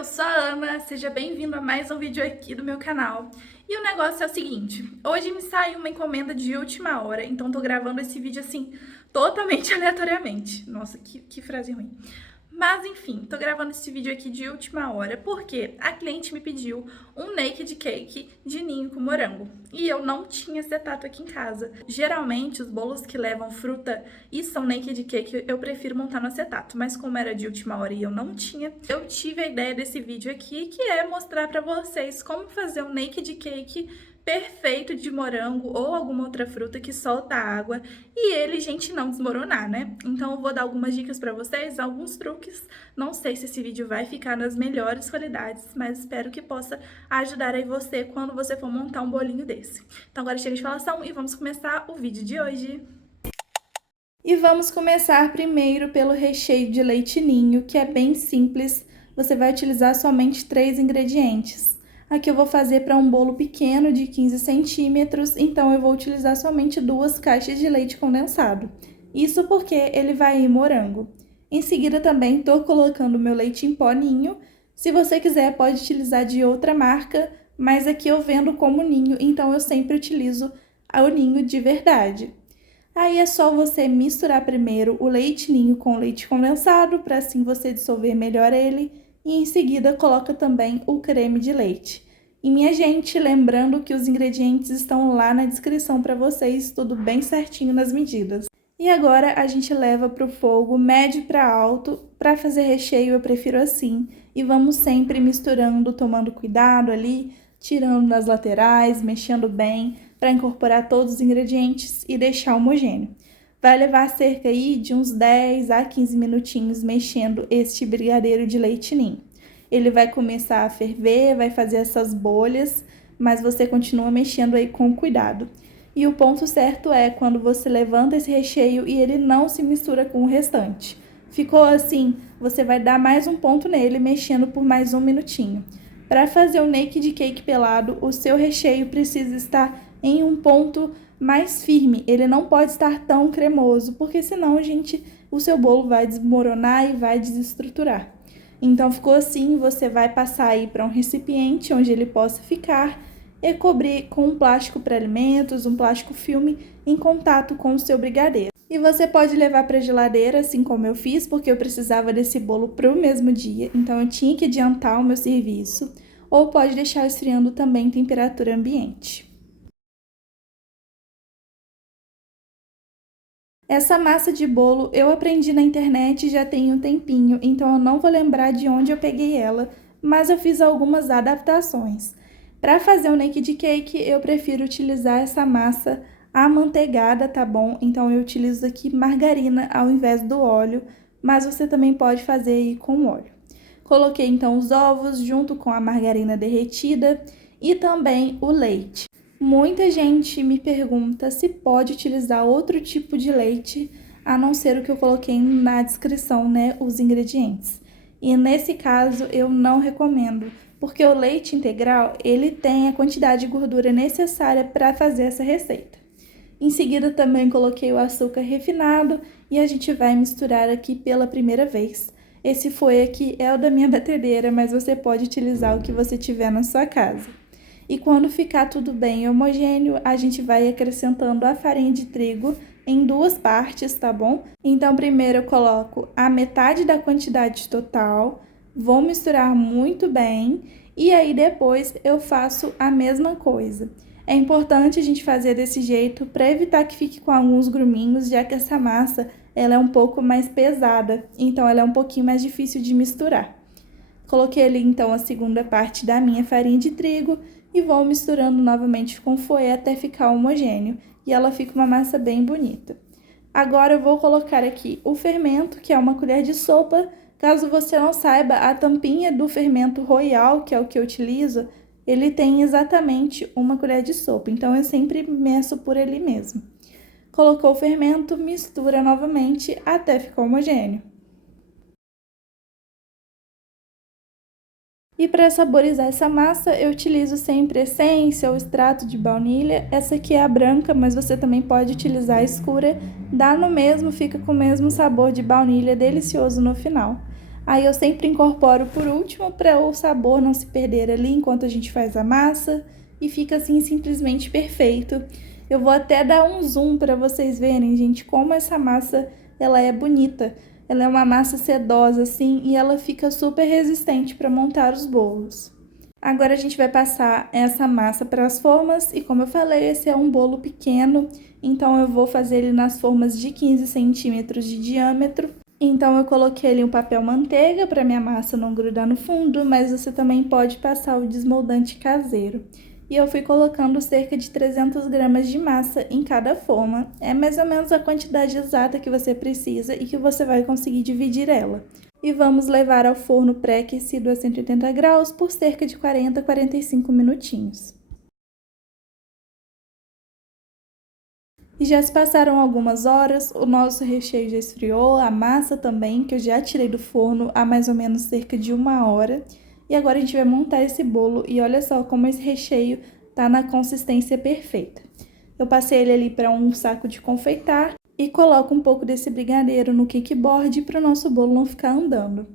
eu sou a Ana, seja bem-vindo a mais um vídeo aqui do meu canal. E o negócio é o seguinte, hoje me saiu uma encomenda de última hora, então tô gravando esse vídeo assim, totalmente aleatoriamente. Nossa, que frase ruim. Mas enfim, tô gravando esse vídeo aqui de última hora porque a cliente me pediu um naked cake de ninho com morango. E eu não tinha acetato aqui em casa. Geralmente, os bolos que levam fruta e são naked cake, eu prefiro montar no acetato. Mas como era de última hora e eu não tinha, eu tive a ideia desse vídeo aqui, que é mostrar pra vocês como fazer um naked cake perfeito de morango ou alguma outra fruta que solta água e ele, gente, não desmoronar, né? Então eu vou dar algumas dicas pra vocês, alguns truques. Não sei se esse vídeo vai ficar nas melhores qualidades, mas espero que possa ajudar aí você quando você for montar um bolinho desse. Então agora chega de falação e vamos começar o vídeo de hoje. E vamos começar primeiro pelo recheio de leite ninho, que é bem simples. Você vai utilizar somente 3 ingredientes. Aqui eu vou fazer para um bolo pequeno de 15 centímetros, então eu vou utilizar somente 2 caixas de leite condensado. Isso porque ele vai em morango. Em seguida também estou colocando meu leite em pó ninho. Se você quiser pode utilizar de outra marca, mas aqui eu vendo como ninho, então eu sempre utilizo o ninho de verdade. Aí é só você misturar primeiro o leite ninho com o leite condensado, para assim você dissolver melhor ele. E em seguida coloca também o creme de leite. E minha gente, lembrando que os ingredientes estão lá na descrição para vocês, tudo bem certinho nas medidas. E agora a gente leva para o fogo médio para alto. Para fazer recheio eu prefiro assim. E vamos sempre misturando, tomando cuidado ali, tirando nas laterais, mexendo bem, para incorporar todos os ingredientes e deixar homogêneo. Vai levar cerca aí de uns 10 a 15 minutinhos mexendo este brigadeiro de leite ninho. Ele vai começar a ferver, vai fazer essas bolhas, mas você continua mexendo aí com cuidado. E o ponto certo é quando você levanta esse recheio e ele não se mistura com o restante. Ficou assim, você vai dar mais um ponto nele, mexendo por mais um minutinho. Para fazer o naked cake pelado, o seu recheio precisa estar em um ponto mais firme, ele não pode estar tão cremoso, porque senão, gente, o seu bolo vai desmoronar e vai desestruturar. Então, ficou assim, você vai passar aí para um recipiente onde ele possa ficar e cobrir com um plástico para alimentos, um plástico filme em contato com o seu brigadeiro. E você pode levar para a geladeira, assim como eu fiz, porque eu precisava desse bolo para o mesmo dia, então eu tinha que adiantar o meu serviço, ou pode deixar esfriando também em temperatura ambiente. Essa massa de bolo eu aprendi na internet já tem um tempinho, então eu não vou lembrar de onde eu peguei ela, mas eu fiz algumas adaptações. Para fazer o naked cake, eu prefiro utilizar essa massa amanteigada, tá bom? Então eu utilizo aqui margarina ao invés do óleo, mas você também pode fazer aí com óleo. Coloquei então os ovos junto com a margarina derretida e também o leite. Muita gente me pergunta se pode utilizar outro tipo de leite, a não ser o que eu coloquei na descrição, né, os ingredientes. E nesse caso eu não recomendo, porque o leite integral, ele tem a quantidade de gordura necessária para fazer essa receita. Em seguida também coloquei o açúcar refinado e a gente vai misturar aqui pela primeira vez. Esse foi aqui é o da minha batedeira, mas você pode utilizar o que você tiver na sua casa. E quando ficar tudo bem homogêneo, a gente vai acrescentando a farinha de trigo em 2 partes, tá bom? Então, primeiro eu coloco a metade da quantidade total, vou misturar muito bem e aí depois eu faço a mesma coisa. É importante a gente fazer desse jeito para evitar que fique com alguns gruminhos, já que essa massa ela é um pouco mais pesada, então ela é um pouquinho mais difícil de misturar. Coloquei ali então a segunda parte da minha farinha de trigo e vou misturando novamente com fouet até ficar homogêneo e ela fica uma massa bem bonita. Agora eu vou colocar aqui o fermento, que é uma colher de sopa. Caso você não saiba, a tampinha do fermento Royal, que é o que eu utilizo, ele tem exatamente uma colher de sopa, então eu sempre meço por ele mesmo. Colocou o fermento, mistura novamente até ficar homogêneo. E para saborizar essa massa, eu utilizo sempre essência ou extrato de baunilha. Essa aqui é a branca, mas você também pode utilizar a escura. Dá no mesmo, fica com o mesmo sabor de baunilha, delicioso no final. Aí eu sempre incorporo por último para o sabor não se perder ali enquanto a gente faz a massa e fica assim simplesmente perfeito. Eu vou até dar um zoom para vocês verem, gente, como essa massa ela é bonita. Ela é uma massa sedosa assim e ela fica super resistente para montar os bolos. Agora a gente vai passar essa massa para as formas e como eu falei, esse é um bolo pequeno, então eu vou fazer ele nas formas de 15 centímetros de diâmetro. Então eu coloquei ali um papel manteiga para minha massa não grudar no fundo, mas você também pode passar o desmoldante caseiro. E eu fui colocando cerca de 300 gramas de massa em cada forma. É mais ou menos a quantidade exata que você precisa e que você vai conseguir dividir ela. E vamos levar ao forno pré-aquecido a 180 graus por cerca de 40 a 45 minutinhos. E já se passaram algumas horas, o nosso recheio já esfriou, a massa também, que eu já tirei do forno há mais ou menos cerca de 1 hora. E agora a gente vai montar esse bolo e olha só como esse recheio tá na consistência perfeita. Eu passei ele ali para um saco de confeitar e coloco um pouco desse brigadeiro no kickboard para o nosso bolo não ficar andando.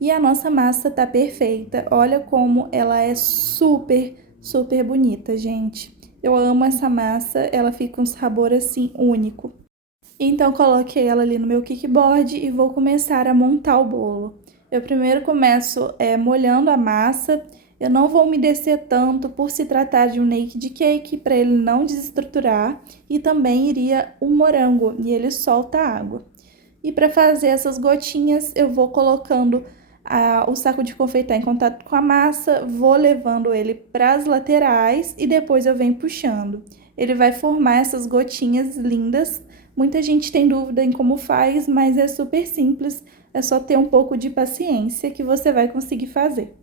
E a nossa massa tá perfeita, olha como ela é super, super bonita, gente. Eu amo essa massa, ela fica um sabor assim único. Então coloquei ela ali no meu kickboard e vou começar a montar o bolo. Eu primeiro começo molhando a massa. Eu não vou umedecer tanto por se tratar de um naked cake para ele não desestruturar e também iria o morango e ele solta água. E para fazer essas gotinhas eu vou colocando o saco de confeitar em contato com a massa, vou levando ele para as laterais e depois eu venho puxando. Ele vai formar essas gotinhas lindas. Muita gente tem dúvida em como faz, mas é super simples, é só ter um pouco de paciência que você vai conseguir fazer.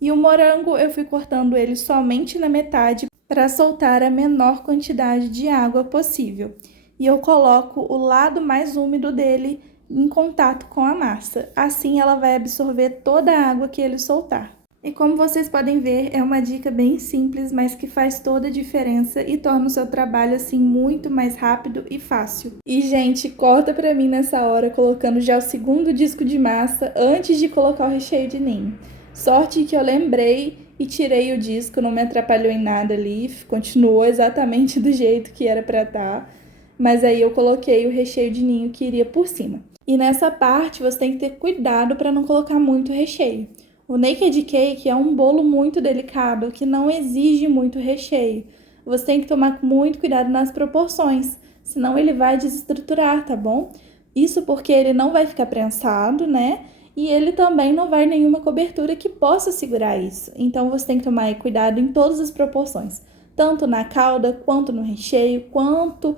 E o morango eu fui cortando ele somente na metade para soltar a menor quantidade de água possível. E eu coloco o lado mais úmido dele em contato com a massa. Assim ela vai absorver toda a água que ele soltar. E como vocês podem ver, é uma dica bem simples, mas que faz toda a diferença e torna o seu trabalho assim muito mais rápido e fácil. E gente, corta pra mim nessa hora colocando já o segundo disco de massa antes de colocar o recheio de ninho. Sorte que eu lembrei e tirei o disco, não me atrapalhou em nada ali, continuou exatamente do jeito que era pra estar. Mas aí eu coloquei o recheio de ninho que iria por cima. E nessa parte você tem que ter cuidado para não colocar muito recheio. O naked cake é um bolo muito delicado que não exige muito recheio. Você tem que tomar muito cuidado nas proporções, senão ele vai desestruturar, tá bom? Isso porque ele não vai ficar prensado, né? E ele também não vai nenhuma cobertura que possa segurar isso. Então você tem que tomar cuidado em todas as proporções, tanto na calda, quanto no recheio, quanto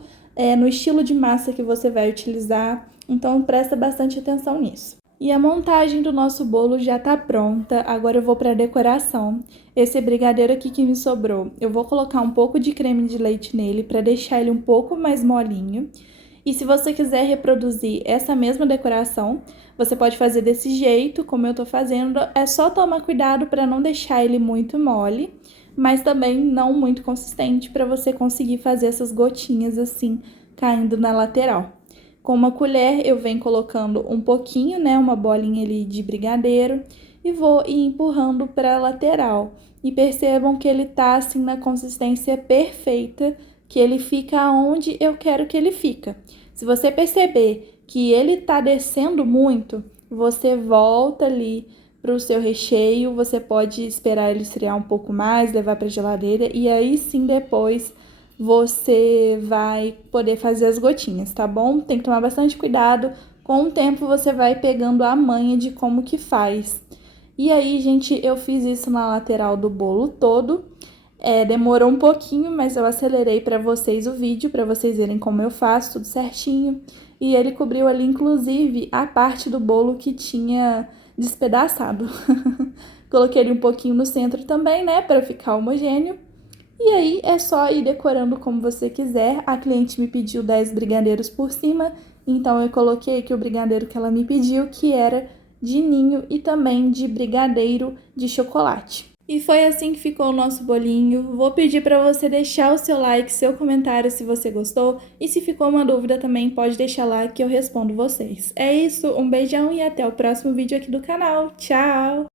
no estilo de massa que você vai utilizar. Então presta bastante atenção nisso. E a montagem do nosso bolo já tá pronta, agora eu vou para a decoração. Esse brigadeiro aqui que me sobrou, eu vou colocar um pouco de creme de leite nele para deixar ele um pouco mais molinho. E se você quiser reproduzir essa mesma decoração, você pode fazer desse jeito, como eu tô fazendo. É só tomar cuidado para não deixar ele muito mole, mas também não muito consistente para você conseguir fazer essas gotinhas assim, caindo na lateral. Com uma colher eu venho colocando um pouquinho, né, uma bolinha ali de brigadeiro e vou ir empurrando para a lateral. E percebam que ele tá assim na consistência perfeita, que ele fica onde eu quero que ele fica. Se você perceber que ele tá descendo muito, você volta ali para o seu recheio, você pode esperar ele esfriar um pouco mais, levar para a geladeira e aí sim depois você vai poder fazer as gotinhas, tá bom? Tem que tomar bastante cuidado, com o tempo você vai pegando a manha de como que faz. E aí, gente, eu fiz isso na lateral do bolo todo, demorou um pouquinho, mas eu acelerei para vocês o vídeo, para vocês verem como eu faço, tudo certinho. E ele cobriu ali, inclusive, a parte do bolo que tinha despedaçado. Coloquei ele um pouquinho no centro também, né, para ficar homogêneo. E aí é só ir decorando como você quiser. A cliente me pediu 10 brigadeiros por cima, então eu coloquei aqui o brigadeiro que ela me pediu, que era de ninho e também de brigadeiro de chocolate. E foi assim que ficou o nosso bolinho. Vou pedir para você deixar o seu like, seu comentário se você gostou. E se ficou uma dúvida também, pode deixar lá que eu respondo vocês. É isso, um beijão e até o próximo vídeo aqui do canal. Tchau!